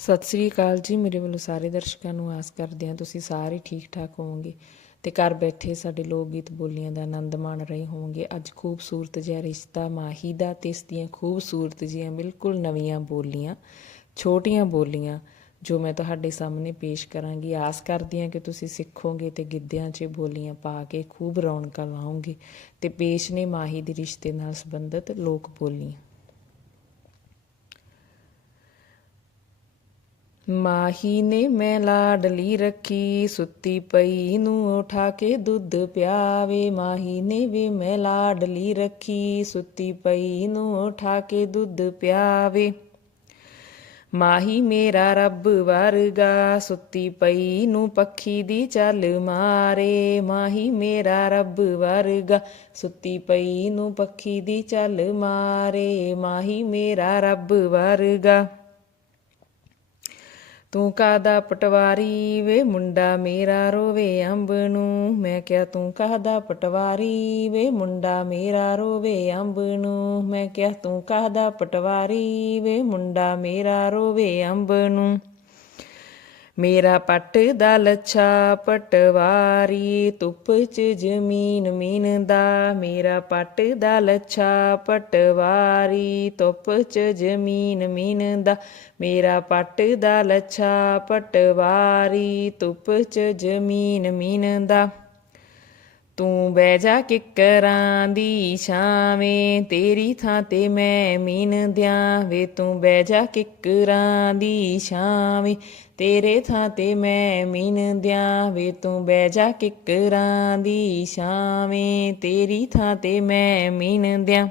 ਸਤਿ ਸ੍ਰੀ ਅਕਾਲ ਜੀ, ਮੇਰੇ ਵੱਲੋਂ ਸਾਰੇ ਦਰਸ਼ਕਾਂ ਨੂੰ ਆਸ ਕਰਦੇ ਹਾਂ ਤੁਸੀਂ ਸਾਰੇ ਠੀਕ ਠਾਕ ਹੋਵੋਗੇ ਤੇ ਘਰ ਬੈਠੇ ਸਾਡੇ ਲੋਕ ਗੀਤ ਬੋਲੀਆਂ ਦਾ ਆਨੰਦ ਮਾਣ ਰਹੇ ਹੋਵੋਗੇ। ਅੱਜ ਖੂਬਸੂਰਤ ਜਿਹਾ ਰਿਸ਼ਤਾ ਮਾਹੀ ਦਾ ਤੇ ਇਸ ਦੀਆਂ ਖੂਬਸੂਰਤ ਜਿਹੀਆਂ ਬਿਲਕੁਲ ਨਵੀਆਂ ਬੋਲੀਆਂ, ਛੋਟੀਆਂ ਬੋਲੀਆਂ ਜੋ ਮੈਂ ਤੁਹਾਡੇ ਸਾਹਮਣੇ ਪੇਸ਼ ਕਰਾਂਗੀ। ਆਸ ਕਰਦੀ ਹਾਂ ਕਿ ਤੁਸੀਂ ਸਿੱਖੋਗੇ ਤੇ ਗਿੱਧਿਆਂ 'ਚ ਬੋਲੀਆਂ ਪਾ ਕੇ ਖੂਬ ਰੌਣਕਾਂ ਲਾਓਗੇ ਤੇ ਪੇਸ਼ ਨੇ ਮਾਹੀ ਦੇ ਰਿਸ਼ਤੇ ਨਾਲ ਸੰਬੰਧਿਤ ਲੋਕ ਬੋਲੀਆਂ। ਮਾਹੀ ਨੇ ਮੈਂ ਲਾਡਲੀ ਰੱਖੀ, ਸੁੱਤੀ ਪਈ ਨੂੰ ਉਠਾ ਕੇ ਦੁੱਧ ਪਿਆਵੇ। ਮਾਹੀ ਨੇ ਵੀ ਮੈਂ ਲਾਡਲੀ ਰੱਖੀ, ਸੁੱਤੀ ਪਈ ਨੂੰ ਉਠਾ ਕੇ ਦੁੱਧ ਪਿਆਵੇ। ਮਾਹੀ ਮੇਰਾ ਰੱਬ ਵਰਗਾ, ਸੁੱਤੀ ਪਈ ਨੂੰ ਪੱਖੀ ਦੀ ਚੱਲ ਮਾਰੇ। ਮਾਹੀ ਮੇਰਾ ਰੱਬ ਵਰਗਾ, ਸੁੱਤੀ ਪਈ ਨੂੰ ਪੱਖੀ ਦੀ ਚੱਲ ਮਾਰੇ। ਮਾਹੀ ਮੇਰਾ ਰੱਬ ਵਰਗਾ। ਤੂੰ ਕਾਦਾ ਪਟਵਾਰੀ ਵੇ? ਮੁੰਡਾ ਮੇਰਾ ਰੋਵੇ ਅੰਬ ਨੂੰ। ਮੈਂ ਕਿਹਾ, ਤੂੰ ਕਾਦਾ ਪਟਵਾਰੀ ਵੇ? ਮੁੰਡਾ ਮੇਰਾ ਰੋਵੇ ਅੰਬ ਨੂੰ। ਮੈਂ ਕਿਹਾ, ਤੂੰ ਕਾਦਾ ਪਟਵਾਰੀ ਵੇ? ਮੁੰਡਾ ਮੇਰਾ ਰੋਵੇ ਅੰਬ ਨੂੰ। ਮੇਰਾ ਪੱਟ ਦਾ ਲੱਛਾ ਪਟਵਾਰੀ ਧੁੱਪ ਚ ਜ਼ਮੀਨ ਮੀਨ ਦਾ ਮੇਰਾ ਪੱਟ ਦਾ ਲੱਛਾ ਪਟਵਾਰੀ ਧੁੱਪ ਚ ਜ਼ਮੀਨ ਮੀਨ ਦਾ ਮੇਰਾ ਪੱਟ ਦਾ ਲੱਛਾ ਪਟਵਾਰੀ ਧੁੱਪ ਚ ਜ਼ਮੀਨ ਮੀਨ ਦਾ ਤੂੰ ਬਹਿ ਜਾ ਕਿੱਕਰਾਂ ਦੀ ਛਾਵੇਂ, ਤੇਰੀ ਥਾਂ ਤੇ ਮੈਂ ਮੀਨ ਦਿਆਂ ਵੇ ਤੂੰ ਬਹਿ ਜਾ ਕਿੱਕਰਾਂ ਦੀ ਛਾਵੇਂ, ਤੇਰੇ ਥਾਂ ਤੇ ਮੈਂ ਮੀਨ ਦਿਆਂ ਵੇ ਤੂੰ ਬਹਿ ਜਾ ਕਿੱਕਰਾਂ ਦੀ ਛਾਵੇਂ, ਤੇਰੀ ਥਾਂ ਤੇ ਮੈਂ ਮੀਨ ਦਿਆਂ।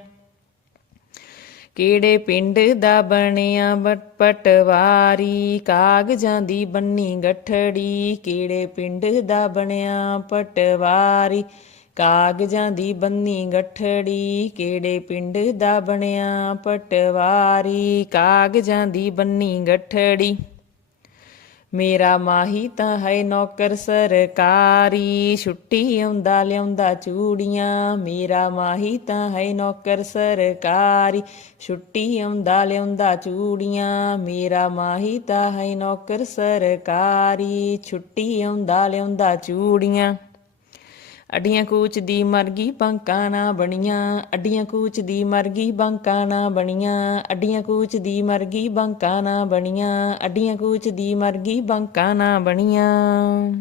ਕਿਹੜੇ ਪਿੰਡ ਦਾ ਬਣਿਆ ਬਟ ਪਟਵਾਰੀ? ਕਾਗਜ਼ਾਂ ਦੀ ਬੰਨੀ ਗੱਠੜੀ। ਕਿਹੜੇ ਪਿੰਡ ਦਾ ਬਣਿਆ ਪਟਵਾਰੀ? ਕਾਗਜ਼ਾਂ ਦੀ ਬੰਨੀ ਗੱਠੜੀ। ਕਿਹੜੇ ਪਿੰਡ ਦਾ ਬਣਿਆ ਪਟਵਾਰੀ? ਕਾਗਜ਼ਾਂ ਦੀ ਬੰਨੀ ਗੱਠੜੀ। ਮੇਰਾ ਮਾਹੀ ਤਾਂ ਹੈ ਨੌਕਰ ਸਰਕਾਰੀ, ਛੁੱਟੀ ਆਉਂਦਾ, ਲਿਆਉਂਦਾ ਚੂੜੀਆਂ। ਮੇਰਾ ਮਾਹੀ ਤਾਂ ਹੈ ਨੌਕਰ ਸਰਕਾਰੀ, ਛੁੱਟੀ ਆਉਂਦਾ, ਲਿਆਉਂਦਾ ਚੂੜੀਆਂ। ਮੇਰਾ ਮਾਹੀ ਤਾਂ ਹੈ ਨੌਕਰ ਸਰਕਾਰੀ, ਛੁੱਟੀ ਆਉਂਦਾ, ਲਿਆਉਂਦਾ ਚੂੜੀਆਂ। ਅੱਡੀਆਂ ਕੂਚ ਦੀ ਮਰ ਗਈ ਬੰਕਾਂ ਨਾ ਬਣੀਆਂ, ਅੱਡੀਆਂ ਕੂਚ ਦੀ ਮਰ ਗਈ ਬੰਕਾਂ ਨਾ ਬਣੀਆਂ, ਅੱਡੀਆਂ ਕੂਚ ਦੀ ਮਰ ਗਈ ਬੰਕਾਂ ਨਾ ਬਣੀਆਂ, ਅੱਡੀਆਂ ਕੂਚ ਦੀ ਮਰ ਗਈ ਬੰਕਾਂ ਨਾ ਬਣੀਆਂ।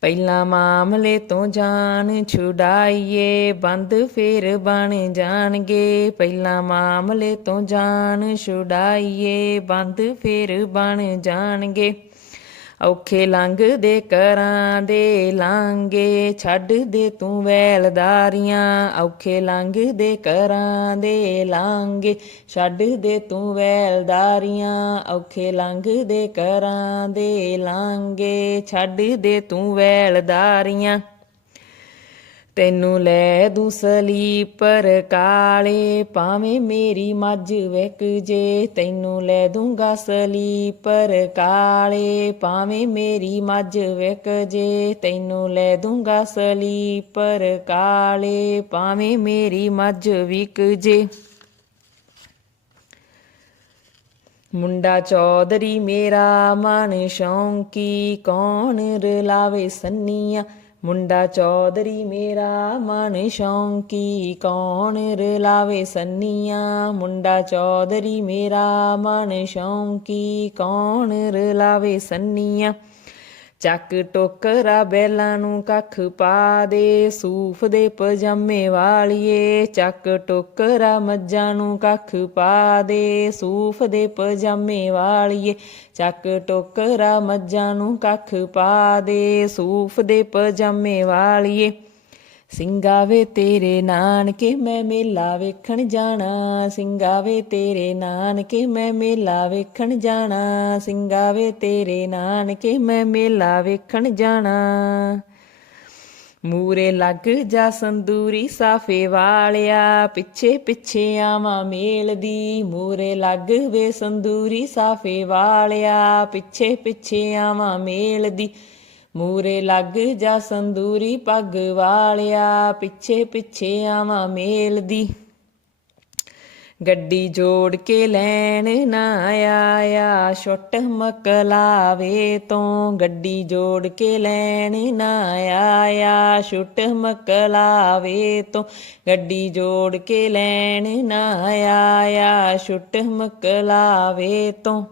ਪਹਿਲਾਂ ਮਾਮਲੇ ਤੋਂ ਜਾਨ ਛੁਡਾਈਏ, ਬੰਦ ਫੇਰ ਬਣ ਜਾਣਗੇ। ਪਹਿਲਾਂ ਮਾਮਲੇ ਤੋਂ ਜਾਨ ਛੁਡਾਈਏ, ਬੰਦ ਫੇਰ ਬਣ ਜਾਣਗੇ। ਔਖੇ ਲੰਘਦੇ ਕਰਾਂ ਦੇ ਲਾਂਗੇ ਛੱਡ ਦੇ ਤੂੰ ਵੈਲਦਾਰੀਆਂ। ਔਖੇ ਲੰਘਦੇ ਕਰਾਂ ਦੇ ਲਾਂਗੇ ਛੱਡ ਦੇ ਤੂੰ ਵੈਲਦਾਰੀਆਂ। ਔਖੇ ਲੰਘਦੇ ਕਰਾਂ ਦੇ ਲਾਂਗੇ ਛੱਡ ਦੇ ਤੂੰ ਵੈਲਦਾਰੀਆਂ। ਤੈਨੂੰ ਲੈ ਦੂੰ ਸਲੀਪਰ ਕਾਲੇ, ਭਾਵੇਂ ਮੇਰੀ ਮੱਝ ਵਿਕ ਜੇ। ਤੈਨੂੰ ਲੈ ਦੂੰਗਾ ਸਲੀਪਰ ਕਾਲੇ, ਭਾਵੇਂ ਮੇਰੀ ਮੱਝ ਵਿਕ ਜੇ। ਤੈਨੂੰ ਲੈ ਦੂੰਗਾ ਸਲੀਪਰ ਕਾਲੇ, ਭਾਵੇਂ ਮੇਰੀ ਮੱਝ ਵਿਕ ਜੇ। ਮੁੰਡਾ ਚੌਧਰੀ ਮੇਰਾ ਮਨ ਸ਼ੌਂਕੀ ਕੌਣ ਰਲਾਵੇ ਸੰਨੀਆਂ। ਮੁੰਡਾ ਚੌਧਰੀ ਮੇਰਾ ਮਨ ਸ਼ੌਂਕੀ, ਕੌਣ ਰਲਾਵੇ ਸੰਨੀਆਂ? ਮੁੰਡਾ ਚੌਧਰੀ ਮੇਰਾ ਮਨ ਸ਼ੌਂਕੀ, ਕੌਣ ਰਲਾਵੇ ਸੰਨੀਆਂ? ਚੱਕ ਟੋਕਰਾ ਬੈਲਾਂ ਨੂੰ ਕੱਖ ਪਾ ਦੇ, ਸੂਫ ਦੇ ਪਜਾਮੇ ਵਾਲੀਏ। ਚੱਕ ਟੋਕਰਾ ਮੱਝਾਂ ਨੂੰ ਕੱਖ ਪਾ ਦੇ, ਸੂਫ ਦੇ ਪਜਾਮੇ ਵਾਲੀਏ। ਚੱਕ ਟੋਕਰਾ ਮੱਝਾਂ ਨੂੰ ਕੱਖ ਪਾ ਦੇ, ਸੂਫ ਦੇ ਪਜਾਮੇ ਵਾਲੀਏ। ਸਿੰਗਾਵੇ ਤੇਰੇ ਨਾਨਕੇ ਮੈਂ ਮੇਲਾ ਵੇਖਣ ਜਾਣਾ, ਸਿੰਗਾਵੇ ਤੇਰੇ ਨਾਨਕੇ ਮੈਂ ਮੇਲਾ ਵੇਖਣ ਜਾਣਾ, ਸਿੰਗਾਵੇ ਤੇਰੇ ਨਾਨਕੇ ਮੈਂ ਮੇਲਾ ਵੇਖਣ ਜਾਣਾ। ਮੂਰੇ ਲੱਗ ਜਾ ਸੰਦੂਰੀ ਸਾਫੇ ਵਾਲਿਆ, ਪਿੱਛੇ ਪਿੱਛੇ ਆਵਾਂ ਮੇਲ ਦੀ। ਮੂਰੇ ਲੱਗ ਵੇ ਸੰਦੂਰੀ ਸਾਫੇ ਵਾਲਿਆ, ਪਿੱਛੇ ਪਿੱਛੇ ਆਵਾਂ ਮੇਲ ਦੀ। ਮੂਰੇ ਲੱਗ ਜਾ ਸੰਦੂਰੀ ਪੱਗ ਵਾਲਿਆ, ਪਿੱਛੇ ਪਿੱਛੇ ਆਵਾਂ ਮੇਲ ਦੀ। ਗੱਡੀ ਜੋੜ ਕੇ ਲੈਣ ਨਾ ਆਇਆ, ਛੁੱਟ ਮਕਲਾਵੇ ਤੋਂ। ਗੱਡੀ ਜੋੜ ਕੇ ਲੈਣ ਨਾ ਆਇਆ, ਛੁੱਟ ਮਕਲਾਵੇ ਤੋਂ। ਗੱਡੀ ਜੋੜ ਕੇ ਲੈਣ ਨਾ ਆਇਆ, ਛੁੱਟ ਮਕਲਾਵੇ ਤੋਂ।